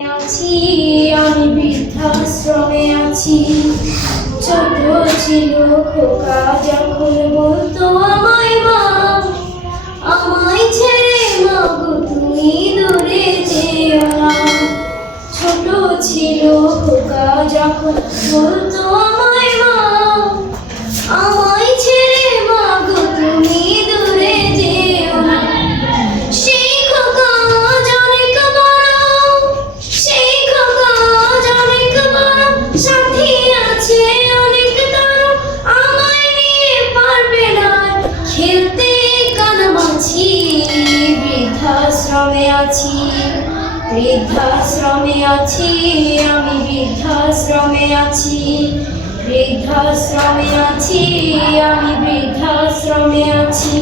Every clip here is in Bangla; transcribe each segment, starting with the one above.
আছি আমি বৃদ্ধাশ্রমে আছি। ছোট ছিল খোকা যখন বলতো আমায় মা, আমায় ছেড়ে মা গো তুমি দূরে যেও না। ছোট ছিল খোকা যখন বলতো আমায় মা, আমায় ছেড়ে মা গো তুমি দূরে যেও না। সেই খোকা আজ অনেক বড়, সেই খোকা আজ অনেক বড়, সাথী আছে অনেক তর, আমায় নিয়ে পারবে না খেলতে কানামাছি। বৃদ্ধাশ্রমে আছি, বৃদ্ধাশ্রমে আছি আমি বৃদ্ধাশ্রমে আছি। বৃদ্ধাশ্রমে আছি আমি বৃদ্ধাশ্রমে আছি।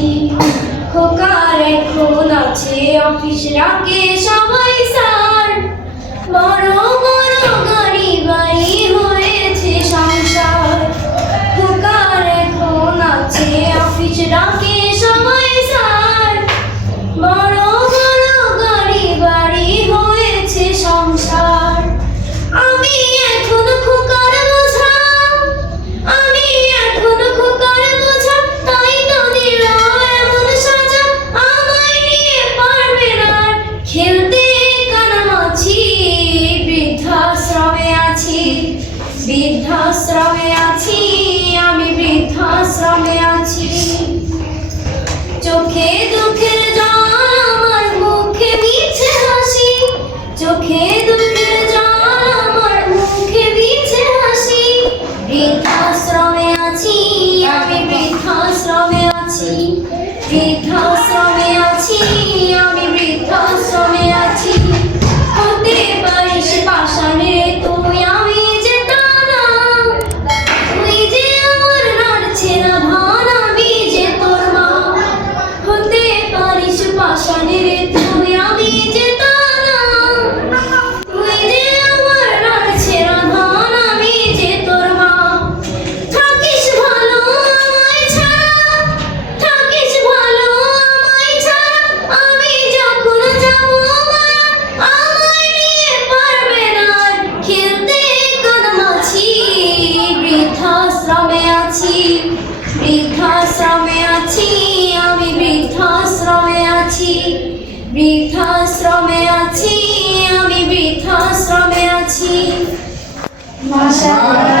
খোকার এখন আছে অফিস, রাখে সবাই স্যার, বড় বড় গাড়ি বাড়ি হয়েছে সংসার। খোকার এখন আছে অফিস, রাখে সবাই স্যার, বড় বড় গাড়ি বাড়ি হয়েছে সংসার। আমি এখন খোকার বোঝা, আমি এখন খোকার বোঝা, তাই তো দিল এমন সাজা, আমায় নিয়ে পারবে না খেলতে কানামাছি। বৃদ্ধাশ্রমে আছি, বৃদ্ধাশ্রমে আছি আমি বৃদ্ধাশ্রমে আছি। চোখে দুঃখের জল আমার মুখে মিছে হাসি, চোখে দুঃখের জল আমার মুখে মিছে হাসি। বৃদ্ধাশ্রমে আছি আমি বৃদ্ধাশ্রমে আছি। বৃদ্ধাশ্রমে আছি আমি বৃদ্ধাশ্রমে আছি। হতে পারিস পাষাণে তুই আমি যে তা না, তুই যে আমার নাড়ছে না ধান আমি যে তোর মা। হতে পারিস পাষাণে তুই আমি যে তা না, তুই যে আমার নাড়ছে না ধান আমি যে তোর মা। থাকিস ভালো আমায় ছাড়া, থাকিস ভালো আমায় ছাড়া, আমি যখন যাব মারা, আমায় নিয়ে পারবে না খেলতে কানামাছি। বৃদ্ধাশ্রমে আছি, বৃদ্ধাশ্রমে আছি আমি বৃদ্ধাশ্রমে আছি। বৃদ্ধাশ্রমে আছি আমি বৃদ্ধাশ্রমে আছি। মাশাআল্লাহ।